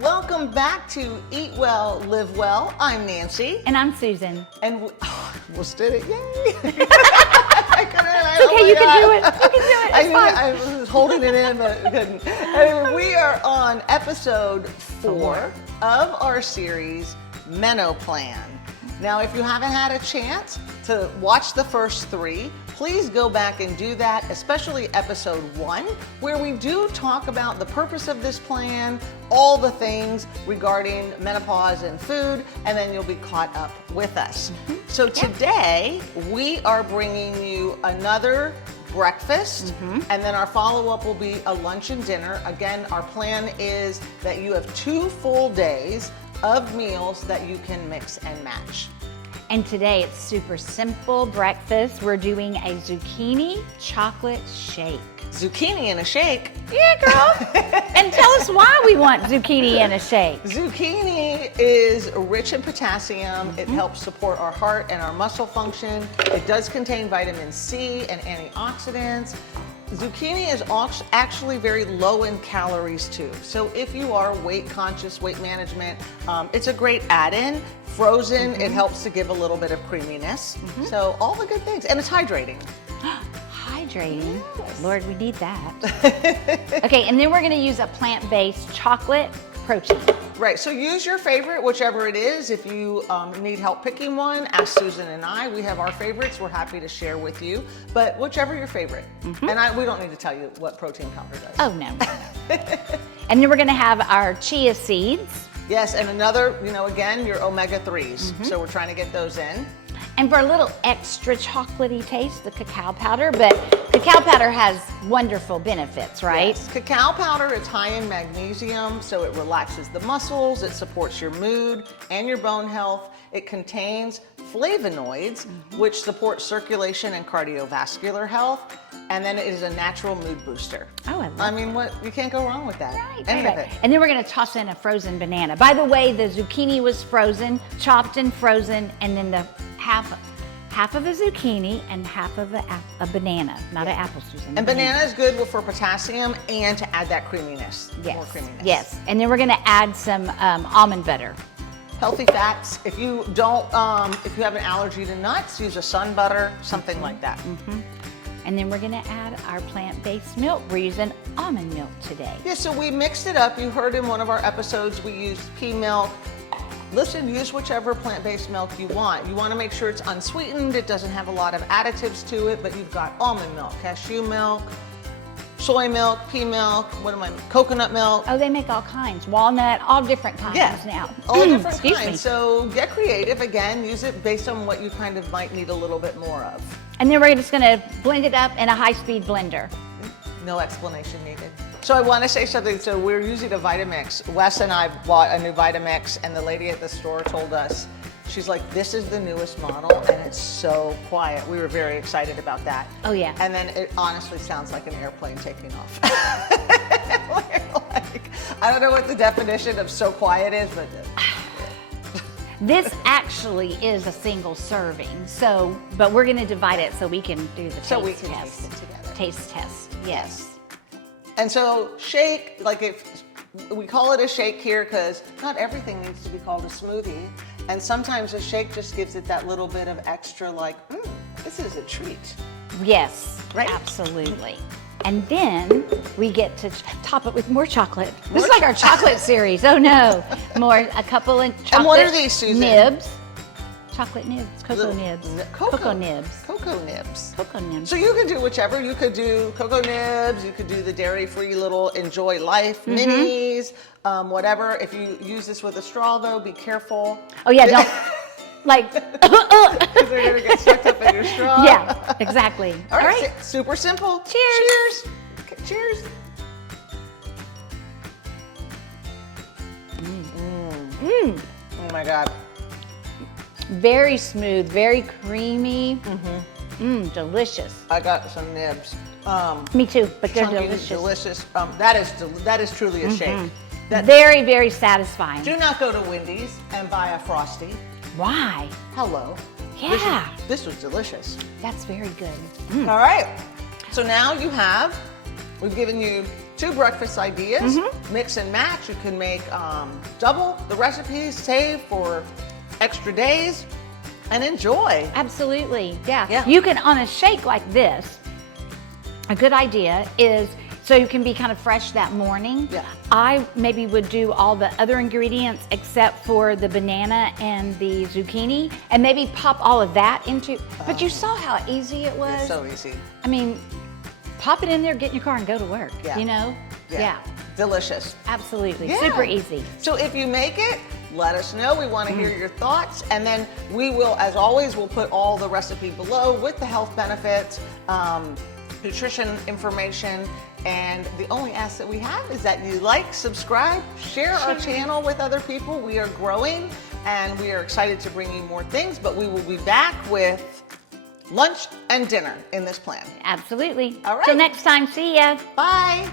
Welcome back to Eat Well, Live Well. I'm Nancy. And I'm Susan. And we almost did it. Yay! It's okay, you can do it. You can do it. It's fine. I was holding it in, but couldn't. Anyway, we are on episode 4 of our series, Meno-Plan. Now, if you haven't had a chance to watch the first 3, please go back and do that, especially episode 1, where we do talk about the purpose of this plan, all the things regarding menopause and food, and then you'll be caught up with us. So today, we are bringing you another breakfast, and then our follow-up will be a lunch and dinner. Again, our plan is that you have 2 full days of meals that you can mix and match. And today it's super simple breakfast. We're doing a zucchini chocolate shake. Zucchini in a shake? Yeah, girl. And tell us why we want zucchini in a shake. Zucchini is rich in potassium. It helps support our heart and our muscle function. It does contain vitamin C and antioxidants. Zucchini is actually very low in calories too. So if you are weight conscious, weight management, it's a great add-in. Frozen, it helps to give a little bit of creaminess. So all the good things, and it's hydrating. Hydrating? Yes. Lord, we need that. Okay, and then we're gonna use a plant-based chocolate protein. Right, so use your favorite, whichever it is. If you need help picking one, ask Susan and I. We have our favorites. We're happy to share with you, but whichever your favorite. And we don't need to tell you what protein powder does. Oh, no. And then we're gonna have our chia seeds. Yes, and another, again, your omega-3s. So we're trying to get those in. And for a little extra chocolatey taste, the cacao powder, but cacao powder has wonderful benefits, right? Yes. Cacao powder is high in magnesium, so it relaxes the muscles, it supports your mood and your bone health. It contains flavonoids, which support circulation and cardiovascular health. And then it is a natural mood booster. Oh, I love I mean, you can't go wrong with that. Any of it. And then we're gonna toss in a frozen banana. By the way, the zucchini was frozen, chopped and frozen, and then the half of a zucchini and half of a banana, not an apple, Susan. And banana is good for potassium and to add that creaminess, more creaminess. Yes, and then we're gonna add some almond butter. Healthy fats. If you don't, if you have an allergy to nuts, use a sun butter, something like that. And then we're gonna add our plant-based milk. We're using almond milk today. Yeah, so we mixed it up. You heard in one of our episodes, we used pea milk. Listen, use whichever plant-based milk you want. You wanna make sure it's unsweetened, it doesn't have a lot of additives to it, but you've got almond milk, cashew milk, soy milk, pea milk, coconut milk. Oh, they make all kinds, walnut, all different kinds now. All different Excuse me. kinds. So get creative. Again, use it based on what you kind of might need a little bit more of. And then we're just gonna blend it up in a high-speed blender. No explanation needed. So I want to say something. So we're using a Vitamix. Wes and I bought a new Vitamix, and the lady at the store told us, she's like, this is the newest model, and it's so quiet. We were very excited about that. Oh, yeah. And then it honestly sounds like an airplane taking off. I don't know what the definition of so quiet is, but... This actually is a single serving, but we're gonna divide it so we can do the taste So we can test. taste it together. Taste test, yes. And so shake, if we call it a shake here because not everything needs to be called a smoothie. And sometimes a shake just gives it that little bit of extra this is a treat. Yes, Right? absolutely. And then we get to top it with more chocolate. This is like our chocolate series. Oh no, a couple of chocolate And what are these, Susan? nibs. Chocolate nibs, cocoa nibs. Cocoa nibs. Cocoa nibs. Cocoa nibs. So you can do whichever. You could do cocoa nibs. You could do the dairy-free little Enjoy Life minis, whatever. If you use this with a straw, though, be careful. Oh yeah, don't Because they're gonna get sucked up in your straw. Yeah, exactly. All right. Super simple. Cheers. Okay, cheers. Oh my God. Very smooth, very creamy. Delicious. I got some nibs. Me too, but they're Chunky, delicious. That is truly a shake. Very, very satisfying. Do not go to Wendy's and buy a Frosty. Why? Hello. Yeah. This was delicious. That's very good. All right. So now we've given you 2 breakfast ideas, mix and match. You can make double the recipes, save for extra days, and enjoy. Absolutely, yeah. Yeah. You can, on a shake like this, a good idea is, so you can be kind of fresh that morning. Yeah. I maybe would do all the other ingredients except for the banana and the zucchini, and maybe pop all of that into, but you saw how easy it was? It's so easy. I mean, pop it in there, get in your car and go to work, Yeah. you know? Yeah. Delicious. Absolutely, Yeah. super easy. So if you make it, let us know. We want to hear your thoughts. And then we will, as always, we'll put all the recipe below with the health benefits, nutrition information. And the only ask that we have is that you like, subscribe, share our channel with other people. We are growing and we are excited to bring you more things, but we will be back with lunch and dinner in this plan. Absolutely. All right. Till next time, see ya. Bye.